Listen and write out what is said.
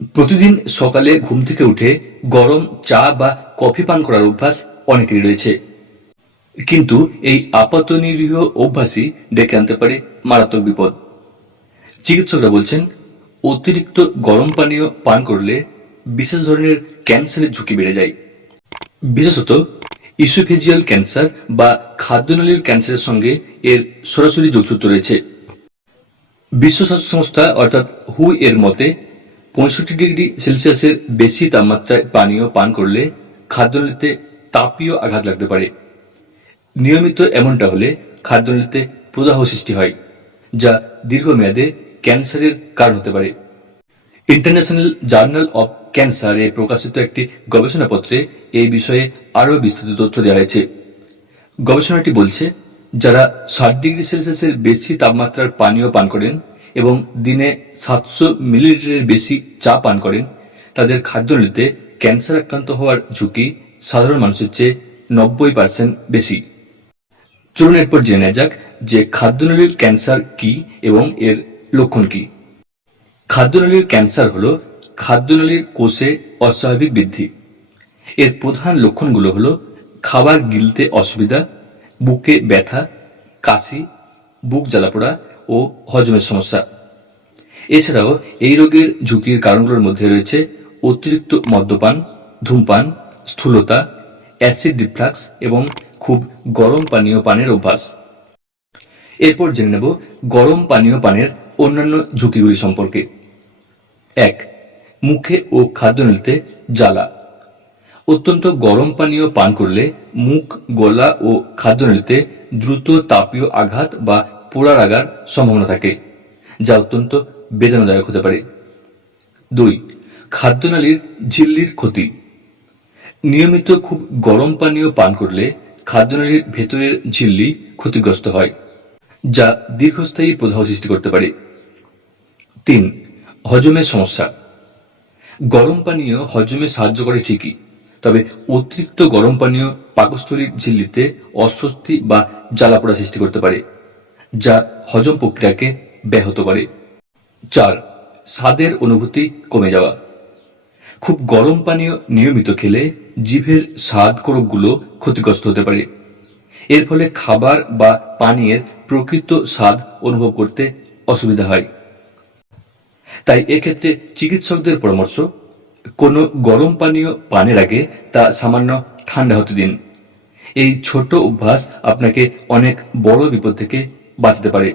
প্রতিদিন সকালে ঘুম থেকে উঠে গরম চা বা কফি পান করার অভ্যাস অনেকেরই রয়েছে। কিন্তু এই আপাত নিরীহ অভ্যাসই ডেকে আনতে পারে মারাত্মক বিপদ। চিকিৎসকরা বলছেন, অতিরিক্ত গরম পানীয় পান করলে বিশেষ ধরনের ক্যান্সারের ঝুঁকি বেড়ে যায়। বিশেষত ইসোফেজিয়াল ক্যান্সার বা খাদ্যনালীর ক্যান্সারের সঙ্গে এর সরাসরি যোগসূত্র রয়েছে। বিশ্ব স্বাস্থ্য সংস্থা অর্থাৎ হু এর মতে পঁয়ষট্টি ডিগ্রি সেলসিয়াসের বেশি তাপমাত্রায় পানীয় পান করলে খাদ্যনালীতে তাপীয় আঘাত লাগতে পারে। নিয়মিত এমনটা হলে খাদ্যনালীতে প্রদাহ সৃষ্টি হয়, যা দীর্ঘমেয়াদে ক্যান্সারের কারণ হতে পারে। ইন্টারন্যাশনাল জার্নাল অব ক্যান্সার প্রকাশিত একটি গবেষণাপত্রে এই বিষয়ে আরও বিস্তৃত তথ্য দেওয়া হয়েছে। গবেষণাটি বলছে, যারা ষাট ডিগ্রি সেলসিয়াসের বেশি তাপমাত্রার পানীয় পান করেন এবং দিনে সাতশো মিলিলিটারের বেশি চা পান করেন। তাদের খাদ্যনালীতে ক্যান্সার আক্রান্ত হওয়ার ঝুঁকি সাধারণ মানুষের চেয়ে নব্বই পার্সেন্ট বেশি। চলুন এরপর জেনে নেওয়া যাক যে খাদ্যনালীর ক্যান্সার কি এবং এর লক্ষণ কি। খাদ্যনালীর ক্যান্সার হলো খাদ্যনালীর কোষে অস্বাভাবিক বৃদ্ধি। এর প্রধান লক্ষণগুলো হলো খাবার গিলতে অসুবিধা, বুকে ব্যথা, কাশি, বুক জ্বালাপোড়া ও হজমের সমস্যা। এছাড়াও এই রোগের ঝুঁকির কারণগুলোর মধ্যে রয়েছে অতিরিক্ত মদ্যপান, ধূমপান, স্থূলতা, অ্যাসিড রিফ্লাক্স এবং খুব গরম পানীয় পানের অভ্যাস। এরপর জেনে নেব গরম পানীয় পানের অন্যান্য ঝুঁকিগুলি সম্পর্কে। এক, মুখে ও খাদ্য খাদ্যনালীতে জ্বালা। অত্যন্ত গরম পানীয় পান করলে মুখ, গলা ও খাদ্য খাদ্যনালীতে দ্রুত তাপীয় আঘাত বা পোড়া লাগার সম্ভাবনা থাকে, যা অত্যন্ত বেদনাদায়ক হতে পারে। দুই, খাদ্যনালীর ঝিল্লির ক্ষতি। নিয়মিত খুব গরম পানীয় পান করলে খাদ্যনালীর ভেতরের ঝিল্লি ক্ষতিগ্রস্ত হয়, যা দীর্ঘস্থায়ী প্রদাহ সৃষ্টি করতে পারে। তিন, হজমের সমস্যা। গরম পানীয় হজমে সাহায্য করে ঠিকই, তবে অতিরিক্ত গরম পানীয় পাকস্থলীর ঝিল্লিতে অস্বস্তি বা জ্বালাপোড়া সৃষ্টি করতে পারে। যা হজম প্রক্রিয়াকে ব্যাহত করে। চার, স্বাদের অনুভূতি কমে যাওয়া। খুব গরম পানীয় নিয়মিত খেলে জিভের স্বাদ কোরকগুলো ক্ষতিগ্রস্ত হতে পারে। এর ফলে খাবার বা পানীয়ের প্রকৃত স্বাদ অনুভব করতে অসুবিধা হয়। তাই এক্ষেত্রে চিকিৎসকদের পরামর্শ, কোনো গরম পানীয় পানের আগে তা সামান্য ঠান্ডা হতে দিন। এই ছোট অভ্যাস আপনাকে অনেক বড় বিপদ থেকে বাঁচাতে পারে।